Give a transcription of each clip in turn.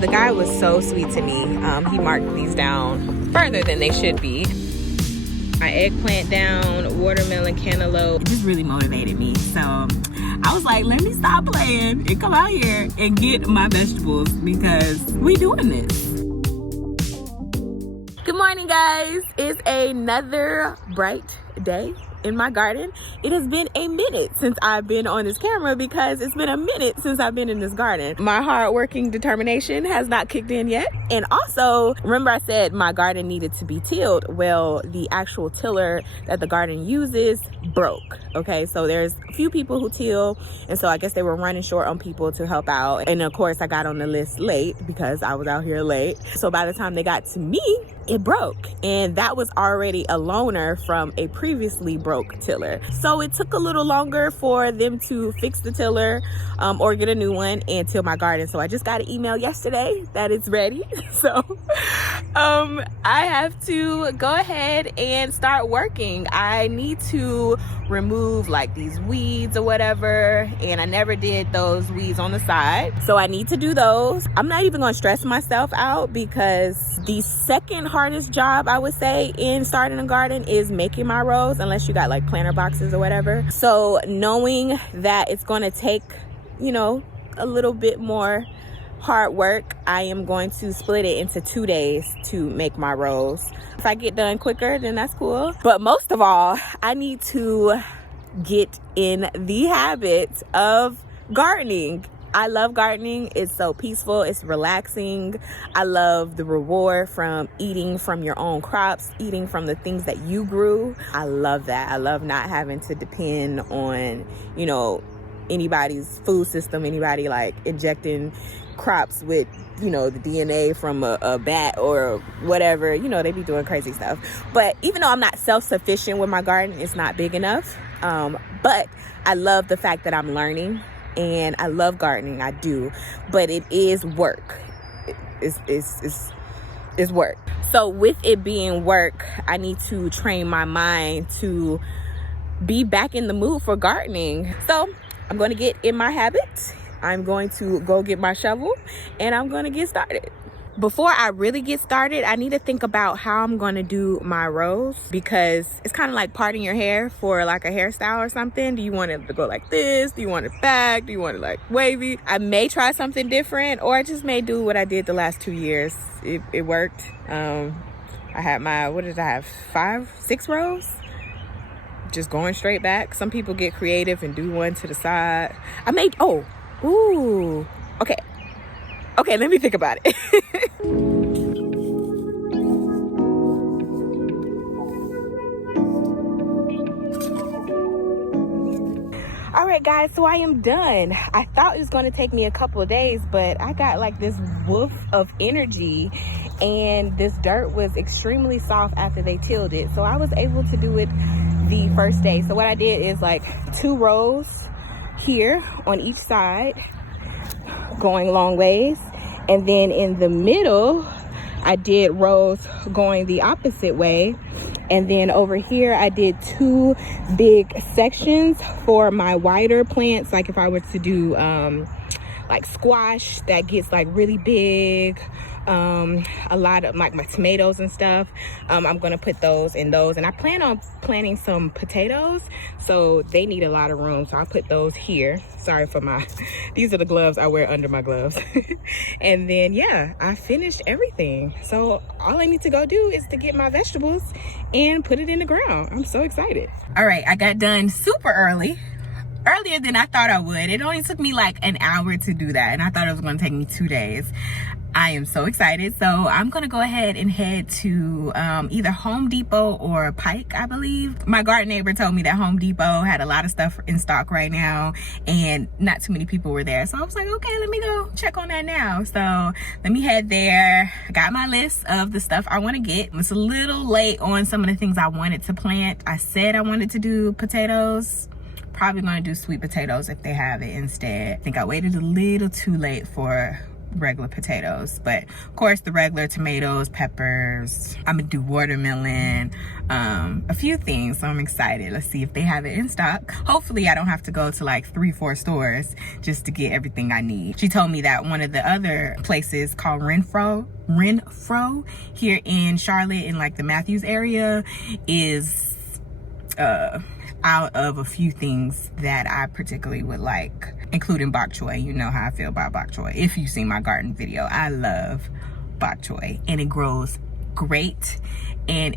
The guy was so sweet to me. He marked these down further than they should be. My eggplant down, watermelon, cantaloupe. It just really motivated me. So I was like, let me stop playing and come out here and get my vegetables because we doing this. Good morning, guys. It's another bright day in my garden. It has been a minute since I've been on this camera because it's been a minute since I've been in this garden. My hard-working determination has not kicked in yet. And also, remember I said my garden needed to be tilled? Well, the actual tiller that the garden uses broke. Okay, so there's a few people who till, and so I guess they were running short on people to help out. And of course, I got on the list late because I was out here late. So by the time they got to me, it broke, and that was already a loaner from a previously broke tiller. So it took a little longer for them to fix the tiller or get a new one and till my garden. So I just got an email yesterday that it's ready. So I have to go ahead and start working. I need to remove like these weeds or whatever, and I never did those weeds on the side, so I need to do those. I'm not even gonna stress myself out because the second hardest job I would say in starting a garden is making my rows, unless you got like planter boxes or whatever. So knowing that it's gonna take, you know, a little bit more hard work, I am going to split it into 2 days to make my rows. If I get done quicker, then that's cool. But most of all, I need to get in the habit of gardening. I love gardening. It's so peaceful. It's relaxing. I love the reward from eating from your own crops, eating from the things that you grew. I love that. I love not having to depend on, you know, anybody's food system, anybody like injecting crops with, you know, the DNA from a bat or whatever. You know, they be doing crazy stuff. But even though I'm not self-sufficient with my garden, it's not big enough. But I love the fact that I'm learning, and I love gardening. I do, but it is work. It's work. So with it being work, I need to train my mind to be back in the mood for gardening. So I'm going to get in my habit. I'm going to go get my shovel and I'm going to get started. Before I really get started, I need to think about how I'm going to do my rows, because it's kind of like parting your hair for like a hairstyle or something. Do you want it to go like this? Do you want it back? Do you want it like wavy? I may try something different, or I just may do what I did the last 2 years. It worked. I had my, what did I have? 6 rows? Just going straight back. Some people get creative and do one to the side. I made, ooh, okay, let me think about it. All right, guys, so I am done. I thought it was going to take me a couple of days, but I got like this woof of energy, and this dirt was extremely soft after they tilled it. So I was able to do it the first day. So what I did is like 2 rows here on each side, going long ways, and then in the middle I did rows going the opposite way, and then over here I did 2 big sections for my wider plants, like if I were to do like squash that gets like really big, a lot of like my tomatoes and stuff. I'm gonna put those in those, and I plan on planting some potatoes, so they need a lot of room, so I put those here. Sorry for my, these are the gloves I wear under my gloves. And then yeah, I finished everything, so all I need to go do is to get my vegetables and put it in the ground. I'm so excited. All right, I got done super earlier than I thought I would. It only took me like an hour to do that, and I thought it was going to take me 2 days. I am so excited. So I'm going to go ahead and head to either Home Depot or Pike, I believe. My garden neighbor told me that Home Depot had a lot of stuff in stock right now, and not too many people were there. So I was like, okay, let me go check on that now. So let me head there. I got my list of the stuff I want to get. It's a little late on some of the things I wanted to plant. I said I wanted to do potatoes. Probably going to do sweet potatoes if they have it instead. I think I waited a little too late for regular potatoes, but of course the regular tomatoes, peppers. I'm gonna do watermelon, a few things, so I'm excited. Let's see if they have it in stock. Hopefully I don't have to go to like 3-4 stores just to get everything I need. She told me that one of the other places called Renfro here in Charlotte, in like the Matthews area, is out of a few things that I particularly would like, including bok choy. You know how I feel about bok choy. If you've seen my garden video, I love bok choy, and it grows great, and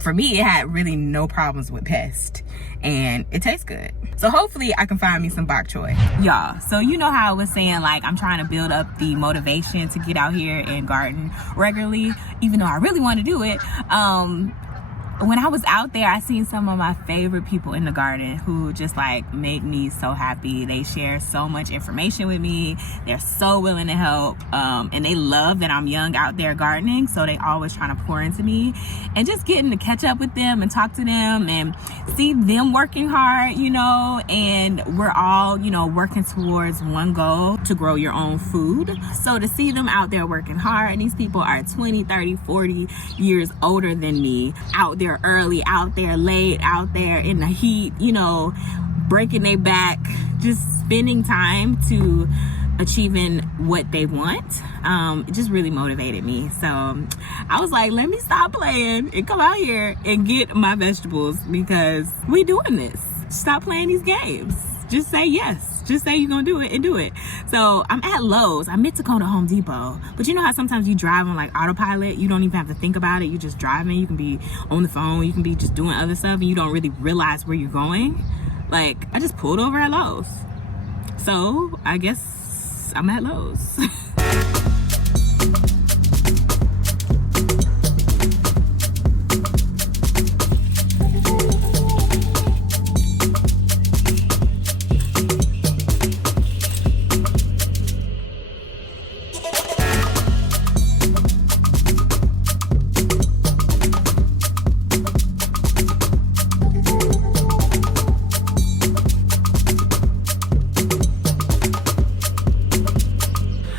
for me, it had really no problems with pests, and it tastes good. So hopefully I can find me some bok choy. Y'all, so you know how I was saying, like, I'm trying to build up the motivation to get out here and garden regularly, even though I really want to do it. When I was out there, I seen some of my favorite people in the garden who just like make me so happy. They share so much information with me. They're so willing to help, and they love that I'm young out there gardening, so they always trying to pour into me. And just getting to catch up with them and talk to them and see them working hard, you know, and we're all, you know, working towards one goal, to grow your own food. So to see them out there working hard, and these people are 20, 30, 40 years older than me, out there early, out there late, out there in the heat, you know, breaking their back, just spending time to achieving what they want. It just really motivated me. So I was like, let me stop playing and come out here and get my vegetables, because we doing this. Stop playing these games. Just say yes. Just say you're gonna do it and do it. So I'm at Lowe's. I meant to go to Home Depot, but you know how sometimes you drive on like autopilot, you don't even have to think about it, you're just driving. You can be on the phone, you can be just doing other stuff, and you don't really realize where you're going. Like, I just pulled over at Lowe's, so I guess I'm at Lowe's.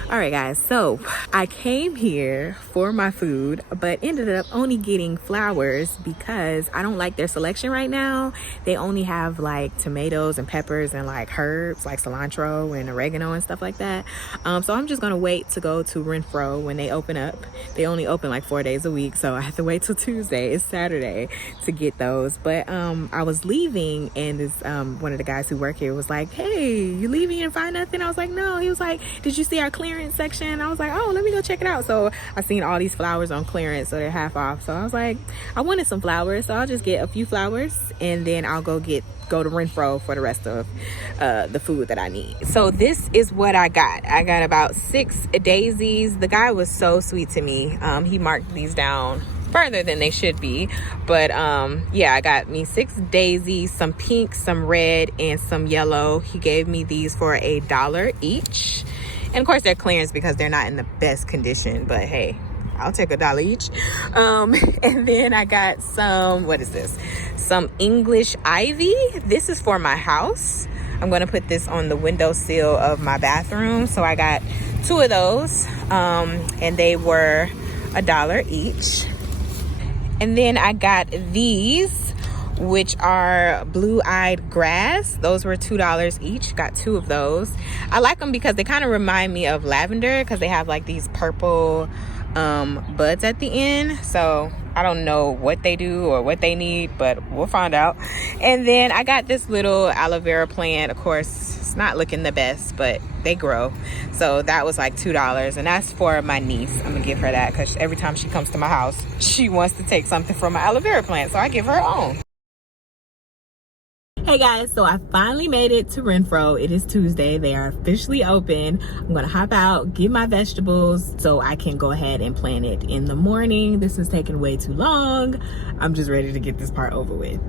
Alright guys, so I came here for my food, but ended up only getting flowers because I don't like their selection right now. They only have like tomatoes and peppers and like herbs like cilantro and oregano and stuff like that. So I'm just gonna wait to go to Renfro when they open up. They only open like 4 days a week, so I have to wait till Tuesday, it's Saturday, to get those. But I was leaving, and this one of the guys who work here was like, hey, you leaving and find nothing? I was like, no. He was like, did you see our clearance section? I was like, oh, let me go check it out. So I seen all these flowers on clearance, so they're half off. So I was like, I wanted some flowers, so I'll just get a few flowers, and then I'll go to Renfro for the rest of the food that I need. So this is what I got. I got about 6 daisies. The guy was so sweet to me. He marked these down further than they should be, but yeah, I got me 6 daisies, some pink, some red, and some yellow. He gave me these for $1 each, and of course they're clearance because they're not in the best condition, but hey, I'll take $1 each. And then I got some, what is this? Some English ivy. This is for my house. I'm gonna put this on the windowsill of my bathroom. So I got 2 of those, and they were $1 each. And then I got these, which are blue-eyed grass. Those were $2 each. Got 2 of those. I like them because they kind of remind me of lavender, because they have like these purple buds at the end. So I don't know what they do or what they need, but we'll find out. And then I got this little aloe vera plant. Of course, it's not looking the best, but they grow. So that was like $2, and that's for my niece. I'm gonna give her that because every time she comes to my house, she wants to take something from my aloe vera plant, so I give her her own. Hey guys, so I finally made it to Renfro. It is Tuesday. They are officially open. I'm gonna hop out, get my vegetables so I can go ahead and plant it in the morning. This is taking way too long. I'm just ready to get this part over with.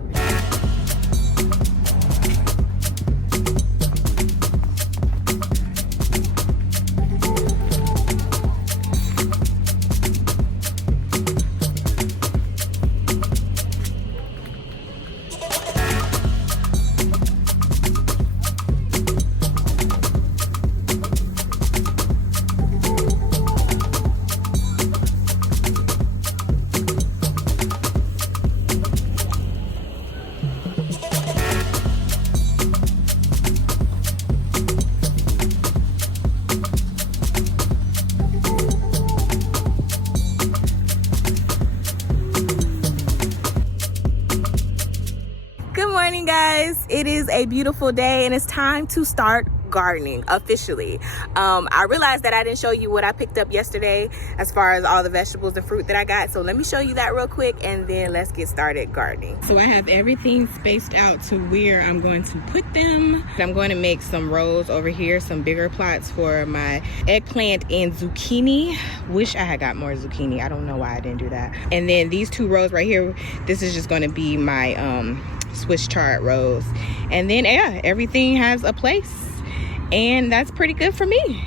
guys, it is a beautiful day and it's time to start gardening officially. I realized that I didn't show you what I picked up yesterday as far as all the vegetables and fruit that I got, so let me show you that real quick and then let's get started gardening. So I have everything spaced out to where I'm going to put them. I'm going to make some rows over here, some bigger plots for my eggplant and zucchini. Wish I had got more zucchini. I don't know why I didn't do that. And then these two rows right here, this is just going to be my Swiss chard rows. And then yeah, everything has a place. And that's pretty good for me.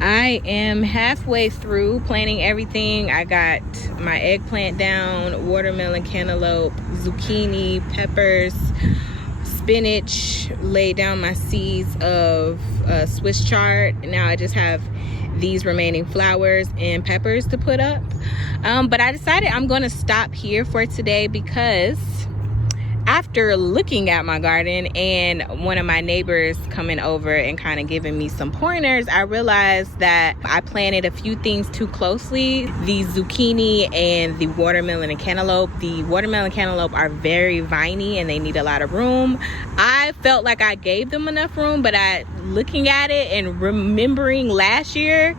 I am halfway through planting everything. I got my eggplant down, watermelon, cantaloupe, zucchini, peppers, spinach, laid down my seeds of Swiss chard. Now I just have these remaining flowers and peppers to put up. But I decided I'm gonna stop here for today because after looking at my garden and one of my neighbors coming over and kind of giving me some pointers, I realized that I planted a few things too closely. The zucchini and the watermelon and cantaloupe. The watermelon and cantaloupe are very viney and they need a lot of room. I felt like I gave them enough room, but looking at it and remembering last year,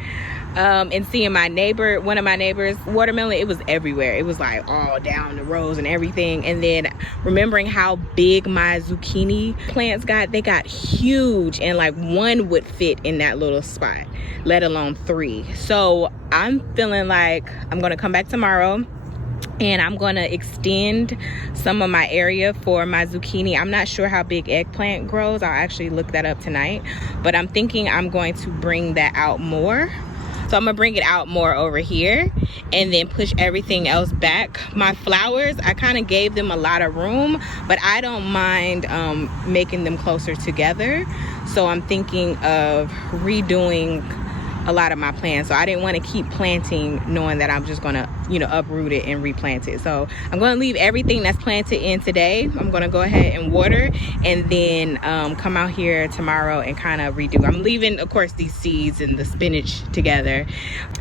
and seeing my neighbor, one of my neighbors, watermelon, it was everywhere. It was like all down the rows and everything. And then remembering how big my zucchini plants got, they got huge, and like one would fit in that little spot, let alone three. So I'm feeling like I'm gonna come back tomorrow and I'm gonna extend some of my area for my zucchini. I'm not sure how big eggplant grows. I'll actually look that up tonight, but I'm thinking I'm going to bring that out more. So I'm gonna bring it out more over here and then push everything else back. My flowers, I kind of gave them a lot of room, but I don't mind making them closer together. So I'm thinking of redoing a lot of my plants. So I didn't want to keep planting knowing that I'm just gonna, uproot it and replant it. So I'm gonna leave everything that's planted in today. I'm gonna go ahead and water and then come out here tomorrow and kind of redo. I'm leaving, of course, these seeds and the spinach together.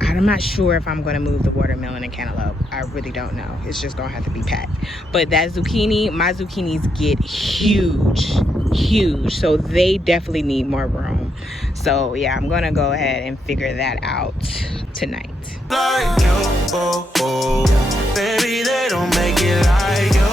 I'm not sure if I'm gonna move the watermelon and cantaloupe. I really don't know. It's just gonna have to be packed. But that zucchini, my zucchinis get huge. So they definitely need more room. So yeah, I'm gonna go ahead and figure that out tonight. Like you, baby, they don't make it like you.